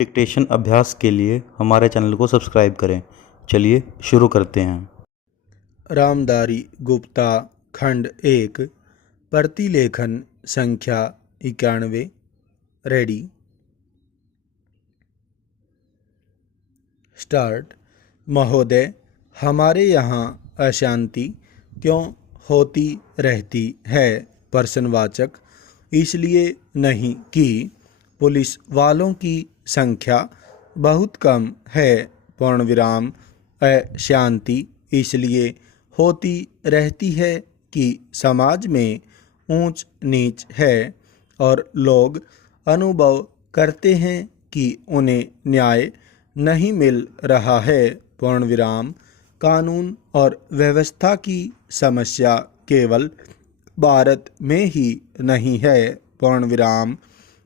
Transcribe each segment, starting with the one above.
Dictation अभ्यास के लिए हमारे चैनल को सब्सक्राइब करें। चलिए शुरू करते हैं। रामधारी गुप्ता खंड 1 प्रतिलेखन संख्या 91। Ready start. महोदय, हमारे यहाँ अशांति क्यों होती रहती है? प्रश्नवाचक। इसलिए नहीं कि पुलिस वालों की संख्या बहुत कम है। पूर्ण विराम। अशांति इसलिए होती रहती है कि समाज में ऊंच नीच है और लोग अनुभव करते हैं कि उन्हें न्याय नहीं मिल रहा है। पूर्ण विराम। कानून और व्यवस्था की समस्या केवल भारत में ही नहीं है। पूर्ण विराम।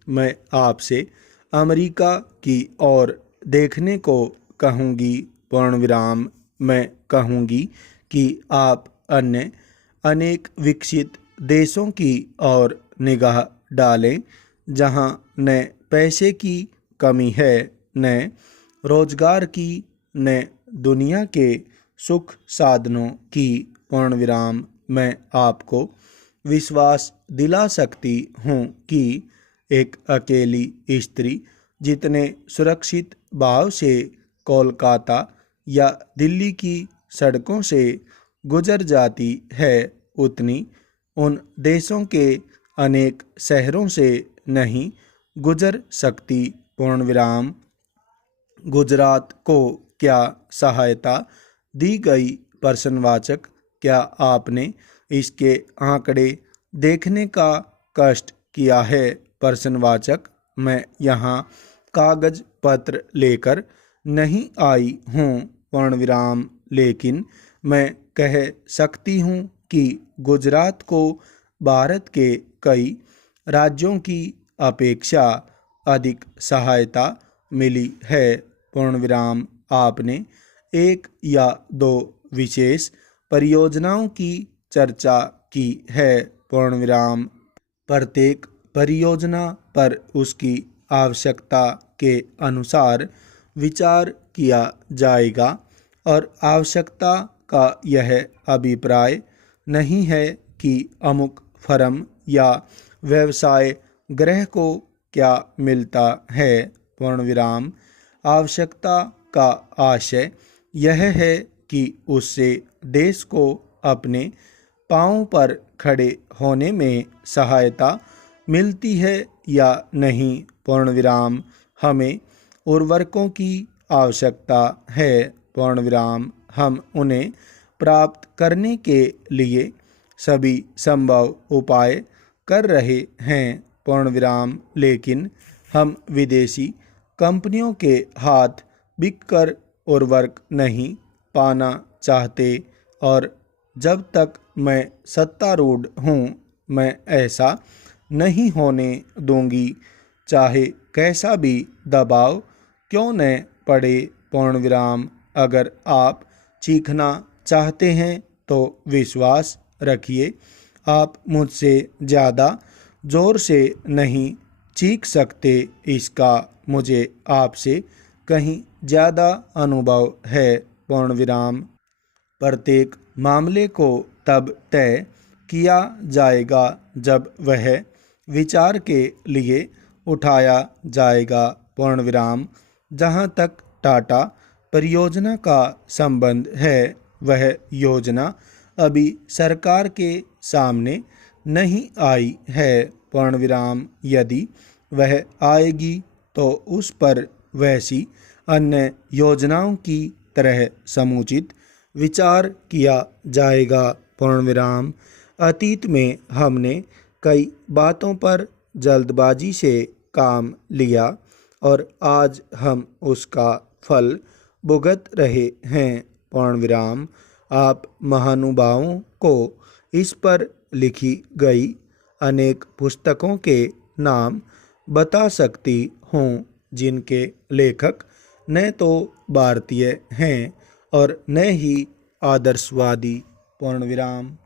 मैं आपसे अमेरिका की ओर देखने को कहूँगी। पूर्ण विराम। मैं कहूँगी कि आप अन्य अनेक विकसित देशों की ओर निगाह डालें, जहां न पैसे की कमी है, न रोजगार की, न दुनिया के सुख साधनों की। पूर्ण विराम। मैं आपको विश्वास दिला सकती हूँ कि एक अकेली स्त्री जितने सुरक्षित भाव से कोलकाता या दिल्ली की सड़कों से गुजर जाती है, उतनी उन देशों के अनेक शहरों से नहीं गुजर सकती। पूर्ण विराम। गुजरात को क्या सहायता दी गई? प्रश्नवाचक। क्या आपने इसके आंकड़े देखने का कष्ट किया है? प्रश्नवाचक। मैं यहाँ कागज पत्र लेकर नहीं आई हूँ। पूर्ण विराम। लेकिन मैं कह सकती हूँ कि गुजरात को भारत के कई राज्यों की अपेक्षा अधिक सहायता मिली है। पूर्ण विराम। आपने एक या दो विशेष परियोजनाओं की चर्चा की है। पूर्ण विराम। प्रत्येक परियोजना पर उसकी आवश्यकता के अनुसार विचार किया जाएगा और आवश्यकता का यह अभिप्राय नहीं है कि अमुक फर्म या व्यवसाय गृह को क्या मिलता है। पूर्ण विराम। आवश्यकता का आशय यह है कि उससे देश को अपने पांवों पर खड़े होने में सहायता मिलती है या नहीं। पूर्ण विराम। हमें उर्वरकों की आवश्यकता है। पूर्ण विराम। हम उन्हें प्राप्त करने के लिए सभी संभव उपाय कर रहे हैं। पूर्ण विराम। लेकिन हम विदेशी कंपनियों के हाथ बिककर उर्वरक नहीं पाना चाहते और जब तक मैं सत्तारूढ़ हूँ, मैं ऐसा नहीं होने दूंगी, चाहे कैसा भी दबाव क्यों न पड़े। पूर्ण विराम। अगर आप चीखना चाहते हैं तो विश्वास रखिए, आप मुझसे ज़्यादा ज़ोर से नहीं चीख सकते। इसका मुझे आपसे कहीं ज़्यादा अनुभव है। पूर्ण विराम। प्रत्येक मामले को तब तय किया जाएगा जब वह विचार के लिए उठाया जाएगा। पूर्ण विराम। जहाँ तक टाटा परियोजना का संबंध है, वह योजना अभी सरकार के सामने नहीं आई है। पूर्ण विराम। यदि वह आएगी तो उस पर वैसी अन्य योजनाओं की तरह समुचित विचार किया जाएगा। पूर्ण विराम। अतीत में हमने कई बातों पर जल्दबाजी से काम लिया और आज हम उसका फल भुगत रहे हैं। पूर्ण विराम। आप महानुभावों को इस पर लिखी गई अनेक पुस्तकों के नाम बता सकती हूँ, जिनके लेखक न तो भारतीय हैं और न ही आदर्शवादी। पूर्ण विराम।